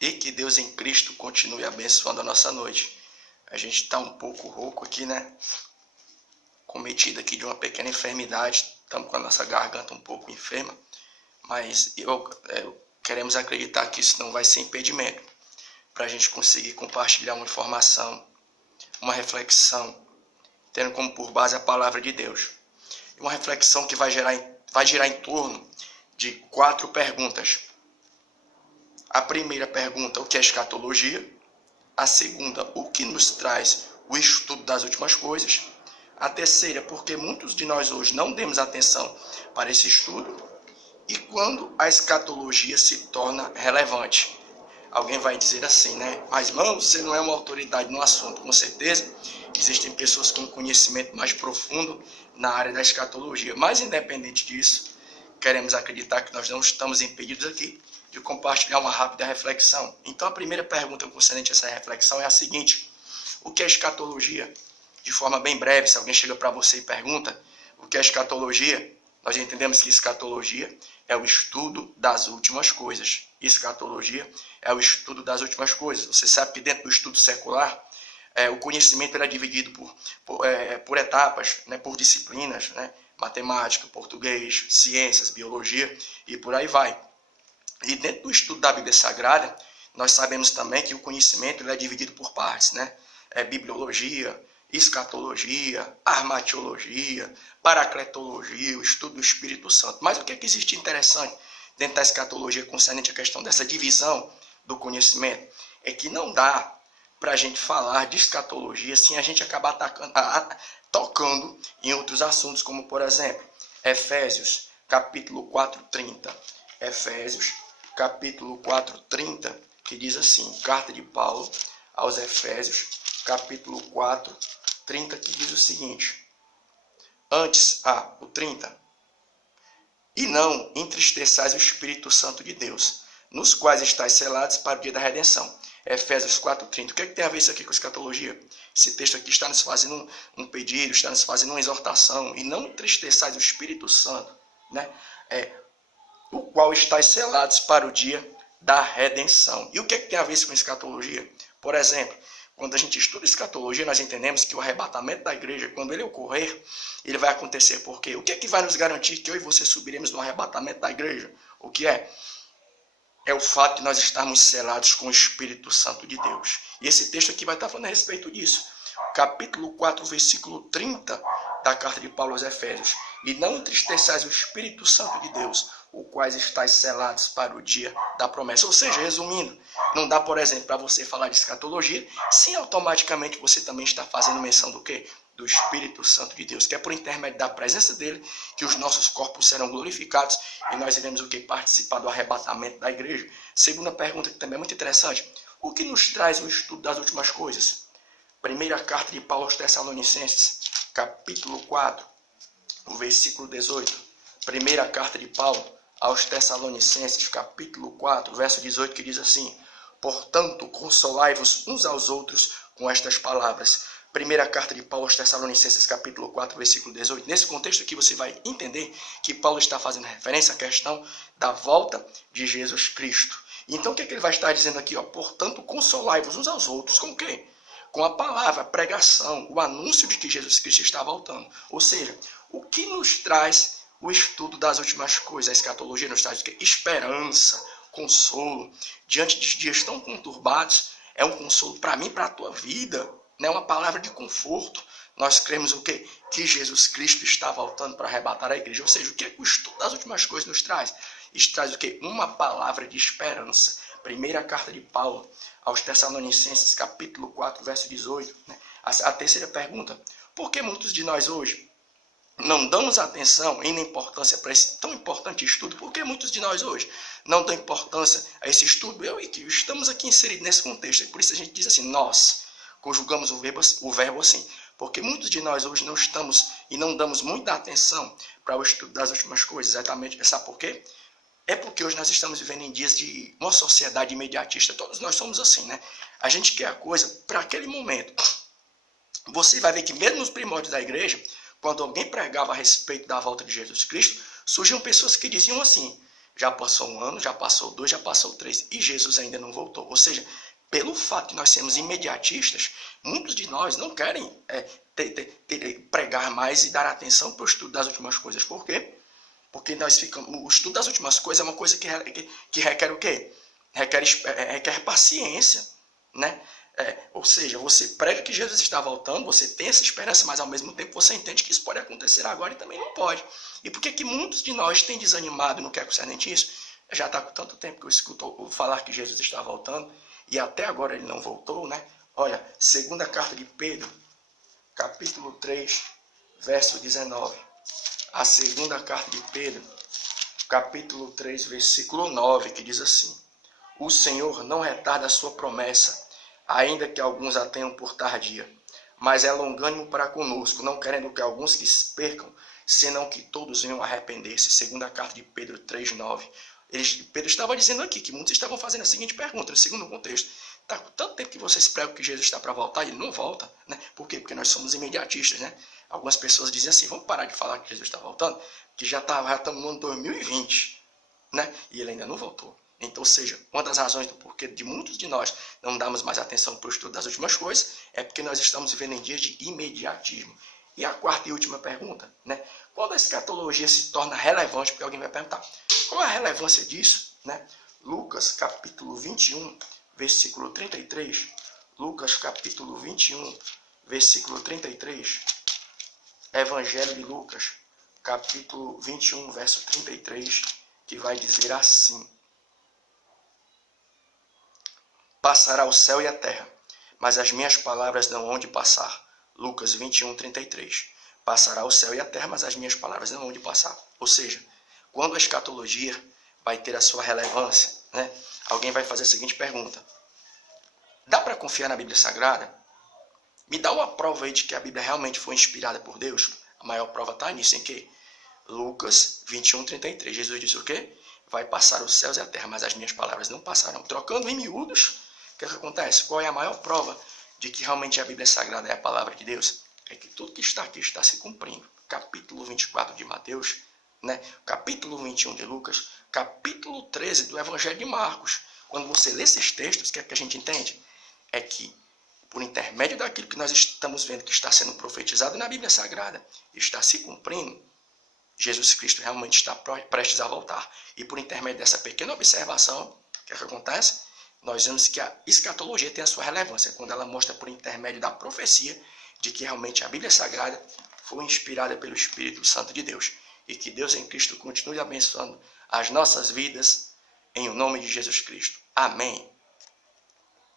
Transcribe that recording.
E que Deus em Cristo continue abençoando a nossa noite. A gente está um pouco rouco aqui, né? Cometido aqui de uma pequena enfermidade. Estamos com a nossa garganta um pouco enferma. Mas queremos acreditar que isso não vai ser impedimento para a gente conseguir compartilhar uma informação, uma reflexão, tendo como por base a palavra de Deus. Uma reflexão que vai girar em torno de 4 perguntas. A primeira pergunta, o que é escatologia? A segunda, o que nos traz o estudo das últimas coisas? A terceira, porque muitos de nós hoje não demos atenção para esse estudo? E quando a escatologia se torna relevante? Alguém vai dizer assim, né? Mas, irmão, você não é uma autoridade no assunto. Com certeza, existem pessoas com conhecimento mais profundo na área da escatologia. Mas, independente disso, queremos acreditar que nós não estamos impedidos aqui de compartilhar uma rápida reflexão. Então, a primeira pergunta concernente a essa reflexão é a seguinte: o que é escatologia? De forma bem breve, se alguém chega para você e pergunta o que é escatologia, nós entendemos que escatologia é o estudo das últimas coisas. Escatologia é o estudo das últimas coisas. Você sabe que dentro do estudo secular, o conhecimento é dividido por etapas, né, por disciplinas, né, matemática, português, ciências, biologia e por aí vai. E dentro do estudo da Bíblia Sagrada, nós sabemos também que o conhecimento é dividido por partes, né? Bibliologia, escatologia, armatiologia, paracletologia, o estudo do Espírito Santo. Mas o que é que existe interessante dentro da escatologia concernente à questão dessa divisão do conhecimento? É que não dá para a gente falar de escatologia sem a gente acabar tocando em outros assuntos, como por exemplo, Efésios, capítulo 4:30. Efésios, capítulo 4:30, que diz assim, carta de Paulo aos Efésios, capítulo 4:30, que diz o seguinte: antes, o 30, e não entristeçais o Espírito Santo de Deus, nos quais estáis selados para o dia da redenção. Efésios 4:30. O que é que tem a ver isso aqui com escatologia? Esse texto aqui está nos fazendo um pedido, está nos fazendo uma exortação, e não entristeçais o Espírito Santo, né? O qual estáis selados para o dia da redenção. E o que é que tem a ver isso com escatologia? Por exemplo, quando a gente estuda escatologia, nós entendemos que o arrebatamento da igreja, quando ele ocorrer, ele vai acontecer por quê? O que é que vai nos garantir que eu e você subiremos no arrebatamento da igreja? O que é? É o fato de nós estarmos selados com o Espírito Santo de Deus. E esse texto aqui vai estar falando a respeito disso. Capítulo 4, versículo 30 da carta de Paulo aos Efésios. E não entristeçais o Espírito Santo de Deus, o quais estáis selados para o dia da promessa. Ou seja, resumindo, não dá, por exemplo, para você falar de escatologia, sem automaticamente você também está fazendo menção do quê? Do Espírito Santo de Deus, que é por intermédio da presença dele que os nossos corpos serão glorificados e nós iremos o quê? Participar do arrebatamento da igreja. Segunda pergunta, que também é muito interessante: o que nos traz o estudo das últimas coisas? Primeira carta de Paulo aos Tessalonicenses, capítulo 4, o versículo 18. Primeira carta de Paulo aos Tessalonicenses, capítulo 4, verso 18, que diz assim: portanto, consolai-vos uns aos outros com estas palavras. Primeira carta de Paulo aos Tessalonicenses, capítulo 4, versículo 18. Nesse contexto aqui você vai entender que Paulo está fazendo referência à questão da volta de Jesus Cristo. Então o que é que ele vai estar dizendo aqui? Portanto, consolai-vos uns aos outros com o quê? Com a palavra, a pregação, o anúncio de que Jesus Cristo está voltando. Ou seja, o que nos traz o estudo das últimas coisas? A escatologia nos traz o quê? Esperança, consolo. Diante de dias tão conturbados, é um consolo para mim e para a tua vida. É uma palavra de conforto. Nós cremos o quê? Que Jesus Cristo está voltando para arrebatar a igreja. Ou seja, o que é que o estudo das últimas coisas nos traz? Isso traz o quê? Uma palavra de esperança. Primeira carta de Paulo aos Tessalonicenses, capítulo 4, verso 18. A terceira pergunta: por que muitos de nós hoje não damos atenção e importância para esse tão importante estudo? Por que muitos de nós hoje não dão importância a esse estudo? Eu e que estamos aqui inseridos nesse contexto. Por isso a gente diz assim, nós conjugamos o verbo assim. Porque muitos de nós hoje não estamos e não damos muita atenção para o estudo das últimas coisas. Exatamente. Sabe por quê? É porque hoje nós estamos vivendo em dias de uma sociedade imediatista. Todos nós somos assim, né? A gente quer a coisa para aquele momento. Você vai ver que mesmo nos primórdios da igreja, quando alguém pregava a respeito da volta de Jesus Cristo, surgiam pessoas que diziam assim: Já passou 1 ano, já passou 2, já passou 3 e Jesus ainda não voltou. Ou seja, pelo fato de nós sermos imediatistas, muitos de nós não querem pregar mais e dar atenção para o estudo das últimas coisas. Por quê? Porque o estudo das últimas coisas é uma coisa que requer o quê? Requer paciência, né? Ou seja, você prega que Jesus está voltando, você tem essa esperança, mas ao mesmo tempo você entende que isso pode acontecer agora e também não pode. E por que muitos de nós têm desanimado no que é concernente isso? Já está com tanto tempo que eu escuto falar que Jesus está voltando e até agora ele não voltou, né? Olha, segunda carta de Pedro, capítulo 3, verso 19. A segunda carta de Pedro, capítulo 3, versículo 9, que diz assim: o Senhor não retarda a sua promessa, ainda que alguns a tenham por tardia, mas é longânimo para conosco, não querendo que alguns que se percam, senão que todos venham arrepender-se. Segunda carta de Pedro 3,9. Pedro estava dizendo aqui que muitos estavam fazendo a seguinte pergunta, no segundo contexto: está com tanto tempo que vocês pregam que Jesus está para voltar e ele não volta, né? Por quê? Porque nós somos imediatistas, né? Algumas pessoas dizem assim: vamos parar de falar que Jesus está voltando, que já estamos no ano 2020, né? E ele ainda não voltou. Então, ou seja, uma das razões do porquê de muitos de nós não damos mais atenção para o estudo das últimas coisas é porque nós estamos vivendo em dias de imediatismo. E a quarta e última pergunta, né? Quando a escatologia se torna relevante, porque alguém vai perguntar, qual é a relevância disso, né? Lucas capítulo 21, versículo 33. Lucas capítulo 21, versículo 33. Evangelho de Lucas, capítulo 21, verso 33, que vai dizer assim: passará o céu e a terra, mas as minhas palavras não hão de passar. Lucas 21, 33. Passará o céu e a terra, mas as minhas palavras não hão de passar. Ou seja, quando a escatologia vai ter a sua relevância, né? Alguém vai fazer a seguinte pergunta: dá para confiar na Bíblia Sagrada? Me dá uma prova aí de que a Bíblia realmente foi inspirada por Deus. A maior prova está nisso, em que? Lucas 21, 33. Jesus disse o quê? Vai passar os céus e a terra, mas as minhas palavras não passarão. Trocando em miúdos, o que acontece? Qual é a maior prova de que realmente a Bíblia Sagrada é a palavra de Deus? É que tudo que está aqui está se cumprindo. Capítulo 24 de Mateus, né? Capítulo 21 de Lucas, capítulo 13 do Evangelho de Marcos. Quando você lê esses textos, o que é que a gente entende? É que, por intermédio daquilo que nós estamos vendo que está sendo profetizado na Bíblia Sagrada, está se cumprindo, Jesus Cristo realmente está prestes a voltar. E por intermédio dessa pequena observação, o que é que acontece? Nós vemos que a escatologia tem a sua relevância, quando ela mostra por intermédio da profecia de que realmente a Bíblia Sagrada foi inspirada pelo Espírito Santo de Deus. E que Deus em Cristo continue abençoando as nossas vidas, em o nome de Jesus Cristo. Amém.